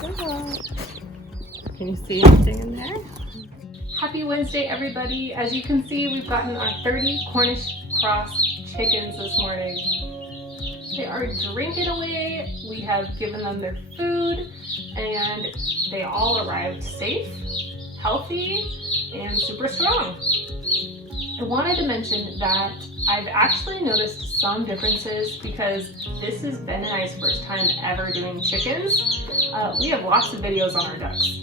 Can you see anything in there? Happy Wednesday, everybody. As you can see, we've gotten our 30 Cornish Cross Chickens this morning. They are drinking away. We have given them their food and they all arrived safe, healthy, and super strong. I wanted to mention that I've actually noticed some differences because this is Ben and I's first time ever doing chickens. We have lots of videos on our ducks,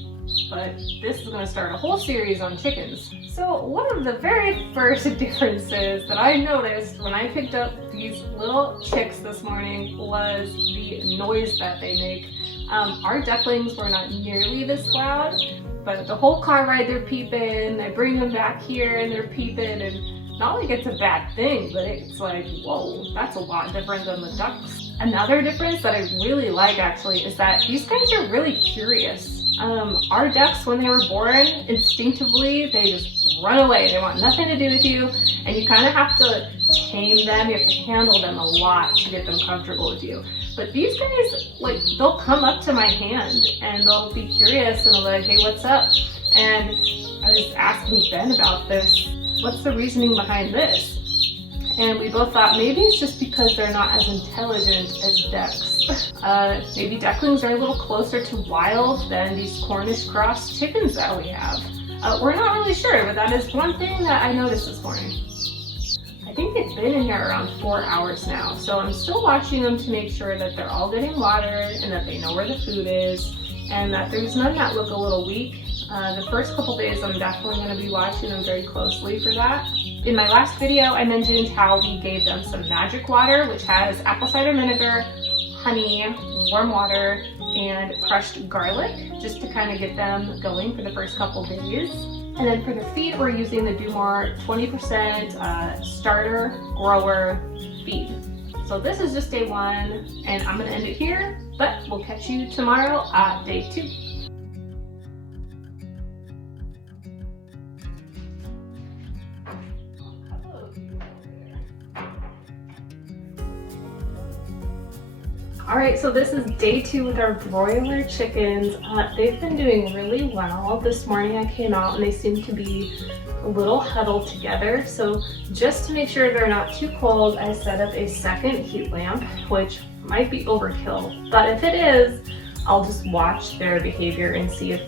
but this is going to start a whole series on chickens. So one of the very first differences that I noticed when I picked up these little chicks this morning was the noise that they make. Our ducklings were not nearly this loud, but the whole car ride they're peeping. I bring them back here and they're peeping, and not like it's a bad thing, but it's like, whoa, that's a lot different than the ducks. Another difference that I really like actually is that these guys are really curious. Our ducks, when they were born, instinctively, they just run away. They want nothing to do with you, and you kind of have to tame them. You have to handle them a lot to get them comfortable with you. But these guys, like, they'll come up to my hand and they'll be curious and they'll be like, hey, what's up? And I was asking Ben about this. What's the reasoning behind this? And we both thought maybe it's just because they're not as intelligent as ducks. Maybe ducklings are a little closer to wild than these Cornish Cross Chickens that we have. We're not really sure, but that is one thing that I noticed this morning. I think they've been in here around 4 hours now, so I'm still watching them to make sure that they're all getting water and that they know where the food is, and that there's none that look a little weak. The first couple days I'm definitely going to be watching them very closely for that. In my last video I mentioned how we gave them some magic water, which has apple cider vinegar, honey, warm water, and crushed garlic, just to kind of get them going for the first couple days. And then for the feed, we're using the Do More 20% starter grower feed. So this is just day 1, and I'm going to end it here, but we'll catch you tomorrow at day 2. Alright, so this is day 2 with our broiler chickens. They've been doing really well. This morning I came out and they seem to be a little huddled together. So just to make sure they're not too cold, I set up a second heat lamp, which might be overkill. But if it is, I'll just watch their behavior and see if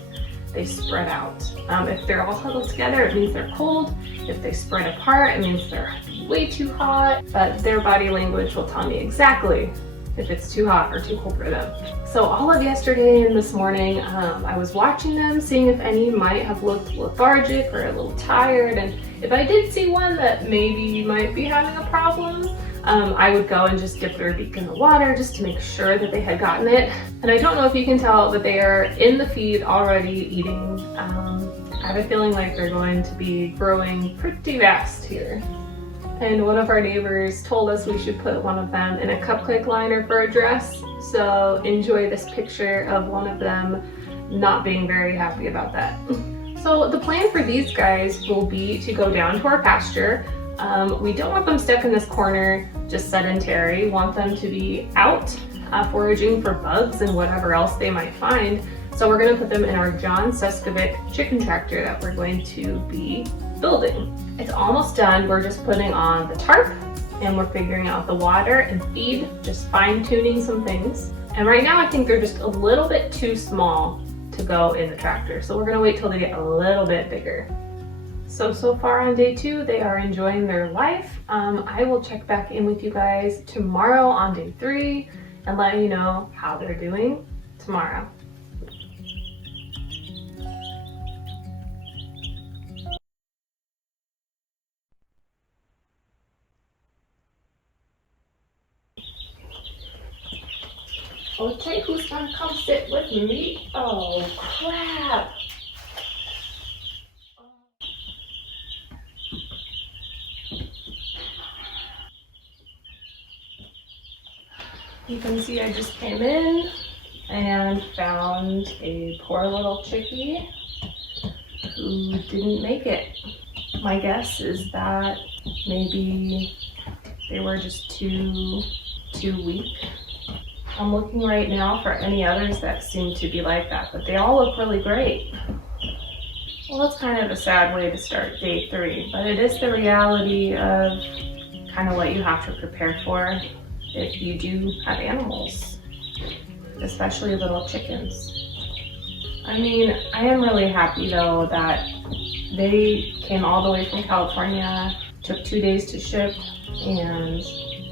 they spread out. If they're all huddled together, it means they're cold. If they spread apart, it means they're way too hot. But their body language will tell me exactly if it's too hot or too cold for them. So all of yesterday and this morning, I was watching them, seeing if any might have looked lethargic or a little tired, and if I did see one that maybe might be having a problem, I would go and just dip their beak in the water just to make sure that they had gotten it. And I don't know if you can tell, but they are in the feed already eating. I have a feeling like they're going to be growing pretty fast here. And one of our neighbors told us we should put one of them in a cupcake liner for a dress. So enjoy this picture of one of them not being very happy about that. So the plan for these guys will be to go down to our pasture. We don't want them stuck in this corner, just sedentary. We want them to be out foraging for bugs and whatever else they might find. So we're going to put them in our John Suskovic chicken tractor that we're going to be building. It's almost done. We're just putting on the tarp and we're figuring out the water and feed, just fine-tuning some things. And right now I think they're just a little bit too small to go in the tractor. So we're gonna wait till they get a little bit bigger. So far on day 2, they are enjoying their life. I will check back in with you guys tomorrow on day 3 and let you know how they're doing tomorrow. Okay, who's gonna come sit with me? Oh, crap. You can see I just came in and found a poor little chickie who didn't make it. My guess is that maybe they were just too weak. I'm looking right now for any others that seem to be like that, but they all look really great. Well, that's kind of a sad way to start day 3, but it is the reality of kind of what you have to prepare for if you do have animals, especially little chickens. I mean, I am really happy though that they came all the way from California, took 2 days to ship, and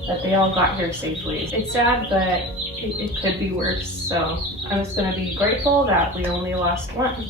that they all got here safely. It's sad, but it could be worse. So I'm just gonna be grateful that we only lost one.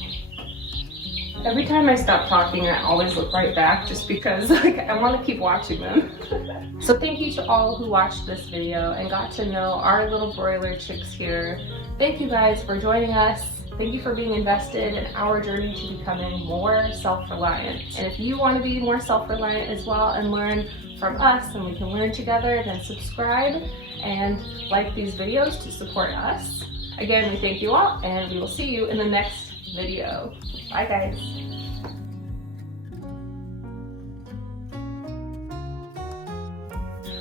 Every time I stop talking, I always look right back just because like I want to keep watching them. So thank you to all who watched this video and got to know our little broiler chicks here. Thank you guys for joining us. Thank you for being invested in our journey to becoming more self-reliant. And if you want to be more self-reliant as well and learn from us and we can learn together, then subscribe and like these videos to support us. Again, we thank you all and we will see you in the next video. Bye guys.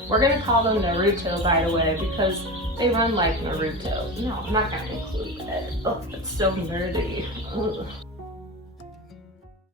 We're gonna call them Naruto, by the way, because they run like Naruto. No, I'm not gonna include it. Oh, it's so nerdy. Ugh.